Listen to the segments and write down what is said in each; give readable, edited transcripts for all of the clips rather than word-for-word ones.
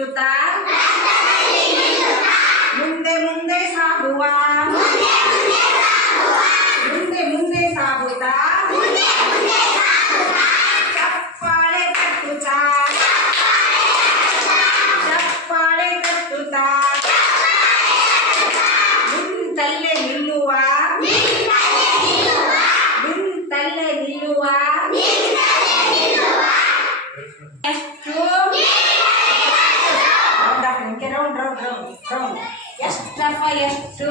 ನಿಲ್ಲುತ್ತಾ ಮುಂದೆ ಮುಂದೆ ಸಾಗುವ ಮುಂದೆ ಮುಂದೆ ಸಾಗುತ್ತಾ ಚಪ್ಪಾಳೆ ತಟ್ಟುತ್ತಾ ಚಪ್ಪಾಳೆ ತಟ್ಟುತ್ತಾ ನಿಂತಲ್ಲೇ ನಿಲ್ಲುವ ನಿಂತಲ್ಲೇ ನಿಲ್ಲುವ ಎಷ್ಟು ಎಷ್ಟಪ್ಪ ಎಷ್ಟು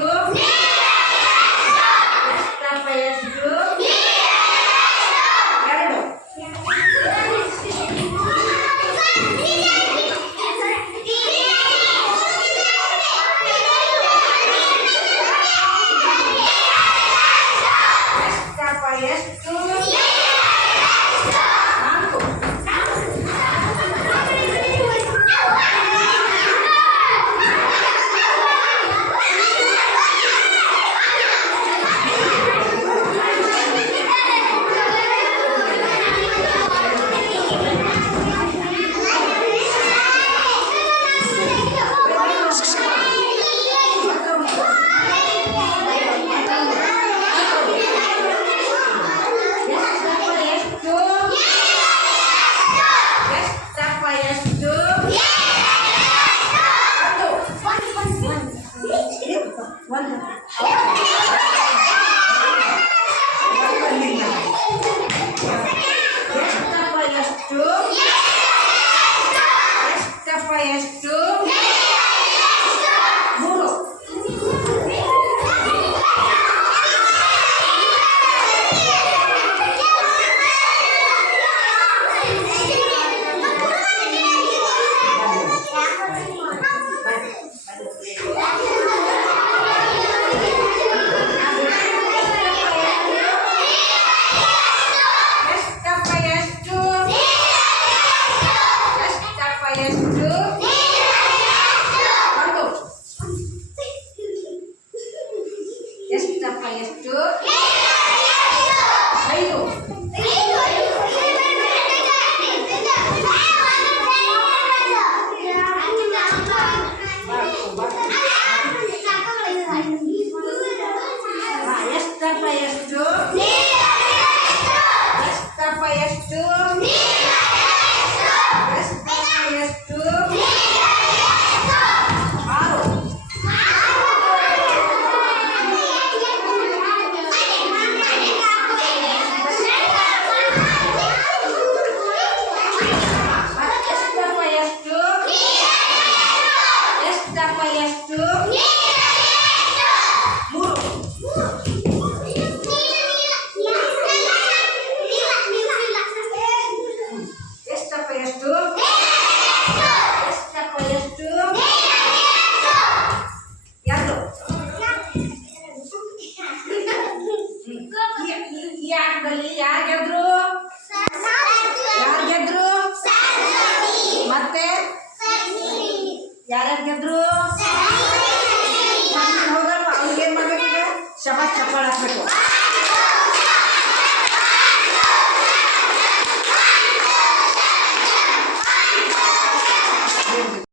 ಎಷ್ಟಪ್ಪ ಎಷ್ಟು ಎರಡು ಎಷ್ಟಪ್ಪ ಎಷ್ಟು ನಾಲ್ಕು ಎಷ್ಟು ಮೂರು ಎಷ್ಟಪ್ಪ ಎಷ್ಟು ಐದು ಎಷ್ಟಪ್ಪ ಎಷ್ಟು ಎಷ್ಟಪ್ಪ ಎಷ್ಟು ಎಷ್ಟಪ್ಪ ಎಷ್ಟು ಆರು ಎಷ್ಟಪ್ಪ ಎಷ್ಟು ಮೂರು ಎಷ್ಟಪ್ಪ ಎಷ್ಟು ಎಷ್ಟಪ್ಪ ಎಷ್ಟು ಎರಡು ಈ ಆಟದಲ್ಲಿ ಯಾರು ಗೆದ್ರು ಯಾರು ಗೆದ್ರು ಮತ್ತೆ ಯಾರ್ಯಾರು ಗೆದ್ರು ಹೋಗಲ್ವಾ ಅವ್ರಿಗೆ ಏನ್ ಮಾಡ್ಬೇಕು ಶಬಾಷ್ ಚಪ್ಪಾಳೆ ಹಾಕ್ಬೇಕು.